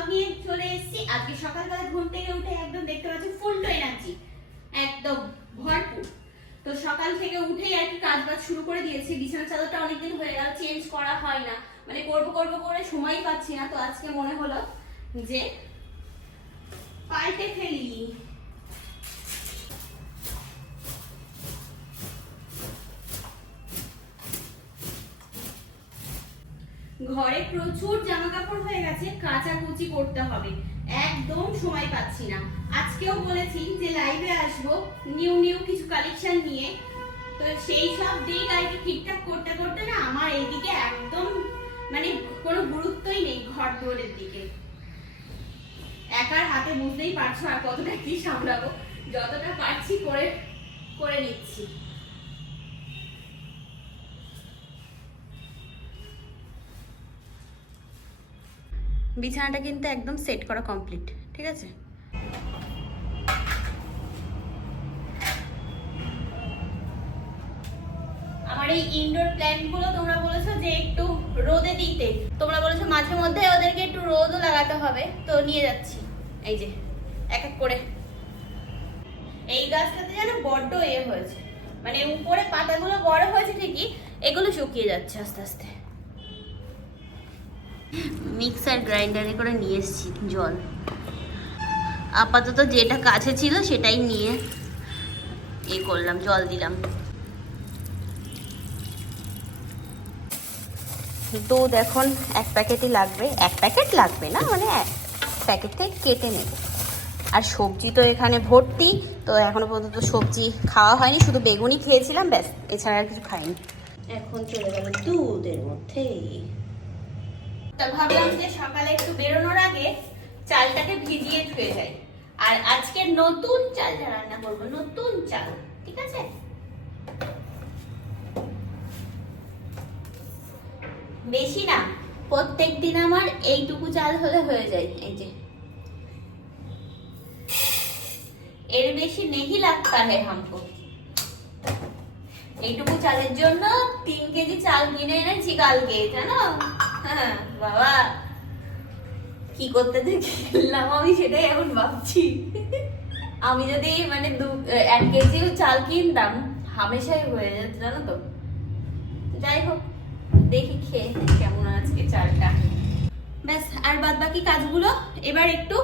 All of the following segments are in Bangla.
ব্লগ নিয়ে চলে এসেছি। আজকে সকালবেলা ঘুম থেকে উঠে একদম দেখতে পাচ্ছি ফুল টু এনার্জি, একদম ভরপুর। তো সকাল থেকে উঠেই আর কি কাজ বাজ শুরু করে দিয়েছি। বিছানা চাদরটা অনেকদিন হয়ে গেল চেঞ্জ করা হয় না, মানে করবো করে সময়ই পাচ্ছি না। তো আজকে মনে হলো যে পাল্টে ফেলি। ঘরে প্রচুর জামা কাপড় হয়ে গেছে, কাচাকুচি করতে হবে, একদম সময় পাচ্ছি না। আজকেও বলেছি যে লাইভে আসবো নিউ কিছু কালেকশন নিয়ে, তো সেই সব দিক আর কি ঠিকঠাক করতে করতে না আমার এইদিকে একদম মানে কোনো গুরুত্বই নেই ঘর দোরের দিকে। একার হাতে বুঝতেই পারছো আর কতটা কি সামলাবো, যতটা পারছি করে নিচ্ছি। বিছানাটা কিন্তু একদম সেট করা কমপ্লিট, ঠিক আছে। আমার এই ইনডোর প্ল্যান্ট গুলো তোমরা বলেছো যে একটু রোদে দিতে, তোমরা বলেছো মাঝে মধ্যে ওদেরকে একটু রোদও লাগাতে হবে, তো নিয়ে যাচ্ছি। এই যে এক এক করে। এই গাছটাতে যেন বড্ড হয়েছে, মানে উপরে পাতাগুলো বড় হয়েছে ঠিকই, এগুলো শুকিয়ে যাচ্ছে আস্তে আস্তে। মিক্সার গ্রাইন্ডারে করে নিয়ে এসেছি জল, আপাতত যেটা কাছে ছিল সেটাই নিয়ে করলাম, জল দিলাম। দুধ এখন এক প্যাকেটই লাগবে, এক প্যাকেট লাগবে না, মানে এক প্যাকেট থেকে কেটে নেব। আর সবজি তো এখানে ভর্তি, তো এখনো পর্যন্ত সবজি খাওয়া হয়নি, শুধু বেগুনই খেয়েছিলাম, ব্যাস, এছাড়া আর কিছু খাইনি। এখন চলে গেল দুধের মধ্যে। তা ভাবলাম যে সকালে একটু বেরোনোর আগে চালটাকে ভিজিয়ে ধুয়ে যাই। আর আজকে নতুন চালটা রান্না করবো, নতুন চাল, ঠিক আছে। বেশি না, প্রত্যেকদিন আমার এইটুকু চাল হলে হয়ে যায়। এই যে এর বেশি নেই লাগতা হ্যাঁ হামকো। এইটুকু চালের জন্য 3 কেজি চাল কিনে এনেছি কালকে, জানো। হ্যাঁ বাবা, কি করতে দেখলাম আমি সেটাই এখন ভাবছি। আমি যদি মানে 1 কেজি চাল কিনতাম হামেশাই হয়ে যেত, জানো তো। যাই হোক, দেখি খেয়ে কেমন আজকে চালটা। ব্যাস, আর বাদ বাকি কাজগুলো এবার একটু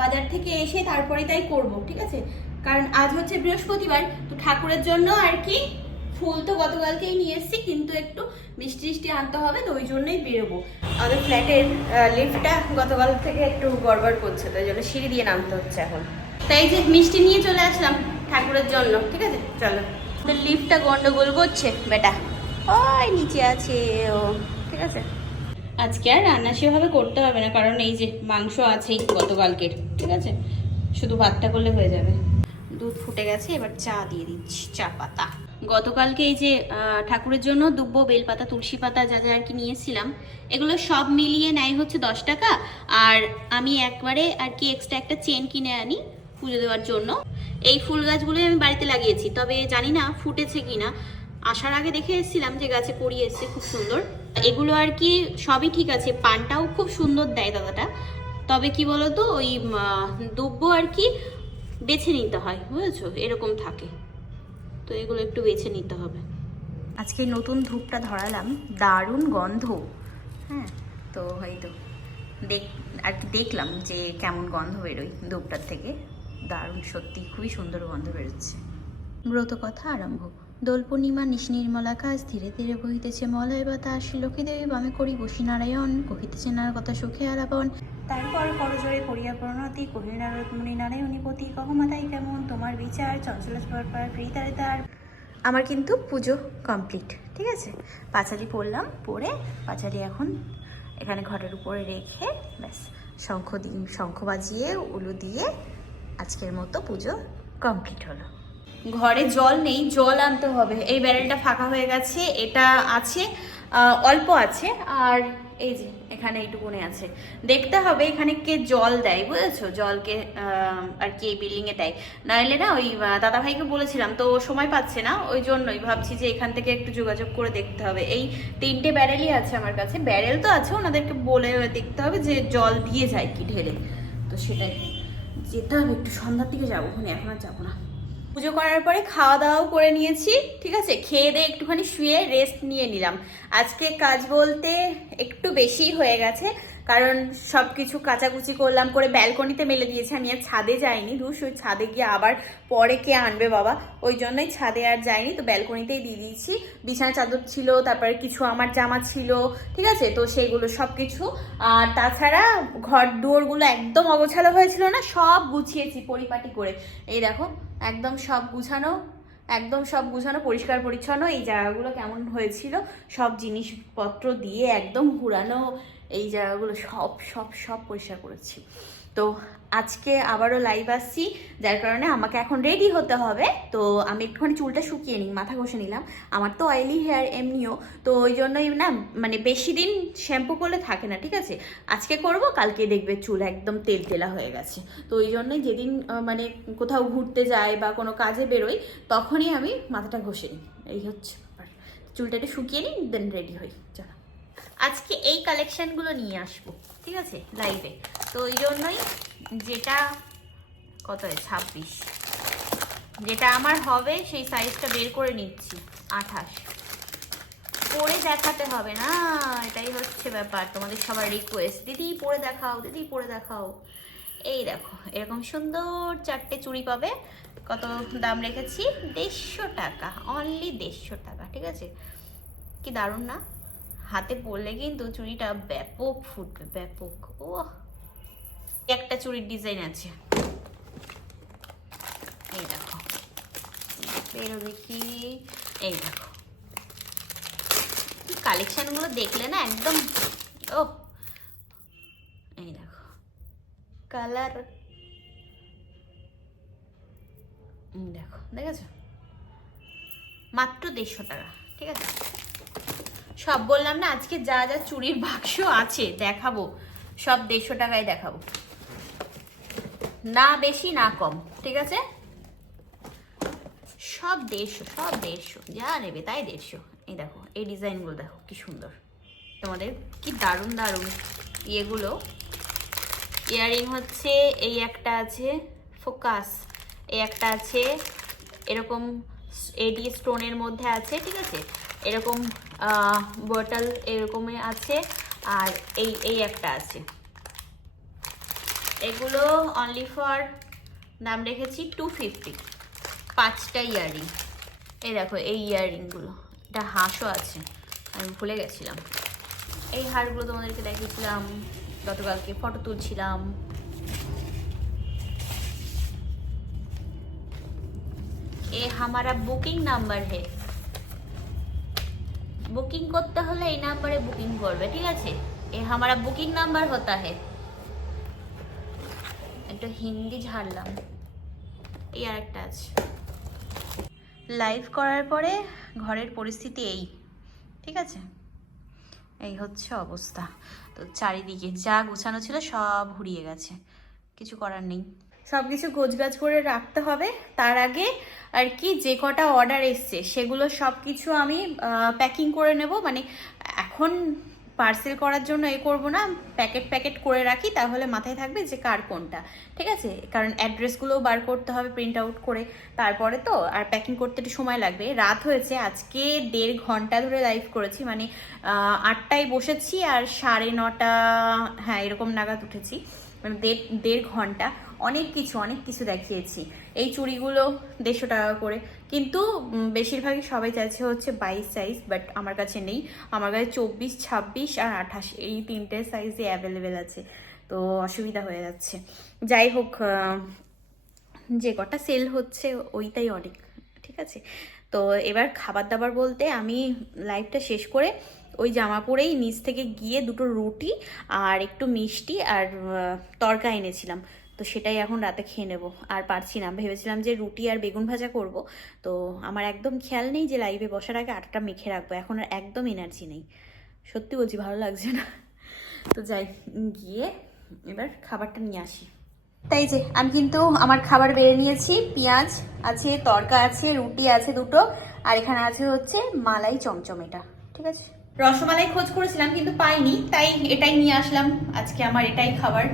বাজার থেকে এসে তারপরে তাই করব, ঠিক আছে। কারণ আজ হচ্ছে বৃহস্পতিবার, তো ঠাকুরের জন্য আর কি ফুল তো গতকালকেই নিয়ে এসেছি, কিন্তু একটু মিষ্টি আনতে হবে, তো ওই জন্যই বেরোবো। আমাদের ফ্ল্যাটের লিফটটা গতকাল থেকে একটু গড়বড় করছে, তো ওই জন্য সিঁড়ি দিয়ে নামতে হচ্ছে এখন। তাই যে মিষ্টি নিয়ে চলে আসলাম ঠাকুরের জন্য, ঠিক আছে। চলো, লিফটটা গন্ডগোল করছে বেটা, ওই নিচে আছে ও, ঠিক আছে। আজকে আর রান্না সেভাবে করতে হবে না, কারণ এই যে মাংস আছেই গতকালকের, ঠিক আছে। শুধু ভাতটা করলে হয়ে যাবে। দুধ ফুটে গেছে, এবার চা দিয়ে দিচ্ছি, চা পাতা। গতকালকে এই যে ঠাকুরের জন্য দুব্বো, বেলপাতা, তুলসী পাতা যা যা আর কি নিয়েছিলাম, এগুলো সব মিলিয়ে নেয় হচ্ছে 10 টাকা। আর আমি একবারে আর কি এক্সট্রা একটা চেন কিনে আনি পুজো দেওয়ার জন্য। এই ফুল গাছগুলোই আমি বাড়িতে লাগিয়েছি, তবে জানি না ফুটেছে কিনা। আসার আগে দেখে এসেছিলাম যে গাছে কড়ি এসছে, খুব সুন্দর। এগুলো আর কি সবই ঠিক আছে, পানটাও খুব সুন্দর দেয় দাদাটা। তবে কি বলতো, ওই দুব্বো আর কি বেছে নিতে হয়, বুঝেছো, এরকম থাকে, তো এগুলো একটু বেছে নিতে হবে। আজকে নতুন ধূপটা ধরালাম, দারুণ গন্ধ। হ্যাঁ, তো হয়তো আর কি দেখলাম যে কেমন গন্ধ বেরোয় ধূপটার থেকে। দারুণ, সত্যি খুবই সুন্দর গন্ধ বেরোচ্ছে। ব্রত কথা আরম্ভ। দোল পূর্ণিমা নির্মলাকাশ, ধীরে ধীরে বহিতেছে মলয় বাতাস। লক্ষ্মী দেবী বামে করি বসি নারায়ণ, কহিতেছে নার কথা সুখে আলাপন। তারপর করজোড়ে করিয়া প্রণতি, কহিল নারদ মুনি নারায়ণীপতি, কহমাতাই কেমন তোমার বিচার, চঞ্চল প্রীতারে তার। আমার কিন্তু পুজো কমপ্লিট, ঠিক আছে। পাঁচালি পড়লাম, পড়ে পাঁচালি এখন এখানে ঘরের উপরে রেখে ব্যাস শঙ্খ বাজিয়ে উলু দিয়ে আজকের মতো পুজো কমপ্লিট হলো। ঘরে জল নেই, জল আনতে হবে। এই ব্যারেলটা ফাঁকা হয়ে গেছে, এটা আছে অল্প আছে, আর এই যে এখানে এইখানে এইটুকুনে আছে। দেখতে হবে এখানে কে জল দেয়, বুঝেছো, জলকে আর কি এই বিল্ডিংয়ে দেয়। নাহলে না ওই দাদাভাইকে বলেছিলাম তো সময় পাচ্ছে না, ওই জন্যই ভাবছি যে এখান থেকে একটু যোগাযোগ করে দেখতে হবে। এই 3টে ব্যারেলই আছে আমার কাছে, ব্যারেল তো আছে, ওনাদেরকে বলে দেখতে হবে যে জল দিয়ে যায় কি ঢেলে। তো সেটাই যেতে হবে, একটু সন্ধ্যার দিকে যাবো, এখন আর যাবো না। পুজো করার পরে খাওয়া দাওয়াও করে নিয়েছি, ঠিক আছে, খেয়ে দিয়ে একটুখানি শুয়ে রেস্ট নিয়ে নিলাম। আজকে কাজ বলতে একটু বেশিই হয়ে গেছে, কারণ সব কিছু কাচাকুচি করলাম, করে ব্যালকনিতে মেলে দিয়েছি। আমি আর ছাদে যাইনি, ধুস ওই ছাদে গিয়ে আবার পরে কে আনবে বাবা, ওই জন্যই ছাদে আর যাইনি, তো ব্যালকনিতেই দিয়ে দিয়েছি। বিছানা চাদর ছিল, তারপরে কিছু আমার জামা ছিল, ঠিক আছে, তো সেইগুলো সব কিছু। আর তাছাড়া ঘর দুয়ারগুলো একদম অগোছালো হয়েছিল না, সব গুছিয়েছি পরিপাটি করে। এই দেখো একদম সব গুছানো, একদম সব গুছানো, পরিষ্কার পরিচ্ছন্ন। এই জায়গাগুলো কেমন হয়েছিল সব জিনিসপত্র দিয়ে একদম ঘুরানো, এই জায়গাগুলো সব সব সব পরিষ্কার করেছি। তো আজকে আবারও লাইভ আসছি, যার কারণে আমাকে এখন রেডি হতে হবে। তো আমি একটুখানি চুলটা শুকিয়ে নিই, মাথা ঘষে নিলাম। আমার তো অয়েলি হেয়ার এমনিও, তো ওই জন্যই না মানে বেশি দিন শ্যাম্পু করলে থাকে না, ঠিক আছে। আজকে করব, কালকে দেখবে চুল একদম তেলতেলা হয়ে গেছে। তো ওই জন্যই যেদিন মানে কোথাও ঘুরতে যাই বা কোনো কাজে বেরোই, তখনই আমি মাথাটা ঘষে নিই। এই হচ্ছে ব্যাপার। চুলটা একটু শুকিয়ে নিই, দেন রেডি হই। চলো আজকে এই কালেকশনগুলো নিয়ে আসবো, ঠিক আছে, লাইভে। তো ওই জন্যই যেটা কত 26, যেটা আমার হবে সেই সাইজটা বের করে নিচ্ছি। 28 পরে দেখাতে হবে না, এটাই হচ্ছে ব্যাপার। তোমাদের সবার রিকোয়েস্ট, দিদি পরে দেখাও, দিদি পরে দেখাও। এই দেখো এরকম সুন্দর 4টে চুড়ি পাবে। কত দাম রেখেছি? 150 টাকা, অনলি 150 টাকা, ঠিক আছে। কি দারুণ না? হাতে পরলে কিন্তু চুড়িটা ব্যাপক ফুটবে, ব্যাপক। ও একটা চুড়ির ডিজাইন আছে, এই দেখো, বেরো দেখি, এই দেখো কালেকশনগুলো দেখলে না একদম, ও এই দেখো কালার, দেখো, দেখেছো, মাত্র 150 টাকা, ঠিক আছে। সব বললাম না, আজকে যা যা চুড়ির বাক্স আছে দেখাবো, সব 150 টাকায় দেখাবো, না বেশি না কম, ঠিক আছে। সব 150, সব 150, যা নেবে তাই 150। এই দেখো এই ডিজাইনগুলো দেখো কি সুন্দর, তোমাদের কি দারুণ দারুণ ইয়েগুলো। ইয়াররিং হচ্ছে এই একটা আছে ফোকাস, এই একটা আছে এরকম এডি স্টোনের মধ্যে আছে, ঠিক আছে, এরকম বটল এরকমই আছে, আর এই এই একটা আছে। এগুলো অনলি ফর দাম রেখেছি 250, 5টা ইয়াররিং। এই দেখো এই ইয়াররিংগুলো, এটা হাঁসও আছে, আমি ভুলে গেছিলাম। এই হারগুলো তোমাদেরকে দেখিয়েছিলাম গতকালকে, ফটো তুলছিলাম। এ हमारा বুকিং নাম্বার হে, বুকিং করতে হলে এই নাম্বারে বুকিং করবে, ঠিক আছে। এ हमारा বুকিং নাম্বার হতা হে। একটু হিন্দি ঝাড়লাম। এই আর একটা আছে। লাইভ করার পরে ঘরের পরিস্থিতি এই, ঠিক আছে, এই হচ্ছে অবস্থা। তো চারিদিকে যা গোছানো ছিল সব ঘুরিয়ে গেছে, কিছু করার নেই, সব কিছু গোছগাছ করে রাখতে হবে। তার আগে আর কি যে কটা অর্ডার এসছে সেগুলো সব কিছু আমি প্যাকিং করে নেব। মানে এখন পার্সেল করার জন্য এ করবো না, প্যাকেট প্যাকেট করে রাখি, তাহলে মাথায় থাকবে যে কার কোনটা, ঠিক আছে। কারণ অ্যাড্রেসগুলোও বার করতে হবে প্রিন্ট আউট করে, তারপরে তো আর প্যাকিং করতে একটু সময় লাগবে। রাত হয়েছে, আজকে 1.5 ঘন্টা ধরে লাইভ করেছি, মানে 8টায় বসেছি আর 9:30, হ্যাঁ এরকম নাগাদ উঠেছি, মানে 1.5 ঘন্টা। অনেক কিছু দেখিয়েছি। এই চুড়িগুলো 150 টাকা করে, কিন্তু বেশিরভাগই সবাই চাইছে হচ্ছে 22 সাইজ, বাট আমার কাছে নেই। আমার কাছে 24, 26 আর 28 এই 3টে সাইজে অ্যাভেলেবেল আছে, তো অসুবিধা হয়ে যাচ্ছে। যাই হোক, যে কটা সেল হচ্ছে ওইটাই অনেক, ঠিক আছে। তো এবার খাবার দাবার বলতে আমি লাইভটা শেষ করে ওই জামা পরেই নিচ থেকে গিয়ে 2টো রুটি আর একটু মিষ্টি আর তরকা এনেছিলাম, তো সেটাই এখন রাতে খেয়ে নেবো। আর পারছি না, ভেবেছিলাম যে রুটি আর বেগুন ভাজা করব, তো আমার একদম খেয়াল নেই যে লাইভে বসার আগে আটাটা মেখে রাখবো, এখন আর একদম এনার্জি নেই, সত্যি বলছি ভালো লাগছে না। তো যাই, গিয়ে এবার খাবারটা নিয়ে আসি। তাই যে আমি কিন্তু আমার খাবার বেড়ে নিয়েছি। পেঁয়াজ আছে, তরকা আছে, রুটি আছে দুটো, আর এখানে আছে হচ্ছে মালাই চমচম। এটা ঠিক আছে। রসমালাই খোঁজ করেছিলাম কিন্তু পাইনি, তাই এটাই নিয়ে আসলাম। আজকে আমার এটাই খাবার।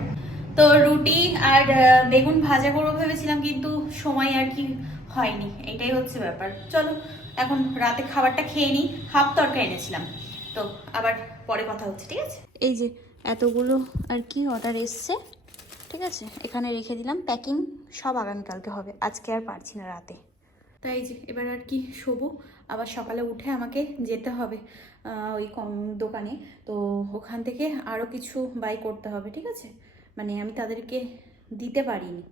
তো রুটি আর বেগুন ভাজা করবো ভেবেছিলাম, কিন্তু সময় আর কি হয়নি, এটাই হচ্ছে ব্যাপার। চলো এখন রাতে খাবারটা খেয়ে নিই। হাফ তরকা এনেছিলাম, তো আবার পরে কথা হচ্ছে, ঠিক আছে? এই যে এতগুলো আর কি অর্ডার এসছে, ঠিক আছে, এখানে রেখে দিলাম। প্যাকিং সব আগামীকালকে হবে, আজকে আর পারছি না রাতে। তাই যে এবার আর কি শোবো, আবার সকালে উঠে আমাকে যেতে হবে ওই দোকানে। তো ওখান থেকে আরও কিছু বাই করতে হবে, ঠিক আছে? মানে আমি তাদেরকে দিতে পারিনি,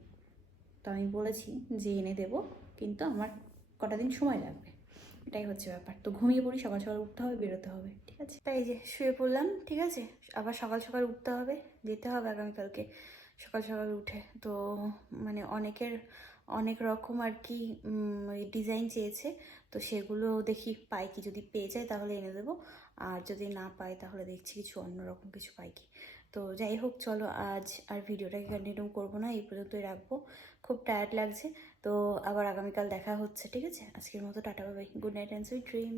তো আমি বলেছি যে এনে দেবো, কিন্তু আমার কটা দিন সময় লাগবে, এটাই হচ্ছে ব্যাপার। তো ঘুমিয়ে পড়ি, সকাল সকাল উঠতে হবে, বেরোতে হবে, ঠিক আছে? তাই যে শুয়ে পড়লাম, ঠিক আছে। আবার সকাল সকাল উঠতে হবে, যেতে হবে আগামীকালকে সকাল সকাল উঠে। তো মানে অনেক রকম আর কি ডিজাইন চেয়েছে, তো সেগুলো দেখি পাই কি, যদি পেয়ে যায় তাহলে এনে দেবো, আর যদি না পাই তাহলে দেখছি কিছু অন্যরকম কিছু পাই কি। তো যাই হোক, চলো আজ আর ভিডিওটাকে কন্টিনিউ করবো না, এই পর্যন্তই রাখবো। খুব টায়ার্ড লাগছে, তো আবার আগামীকাল দেখা হচ্ছে, ঠিক আছে? আজকের মতো tata, bye bye, good night and sweet dream.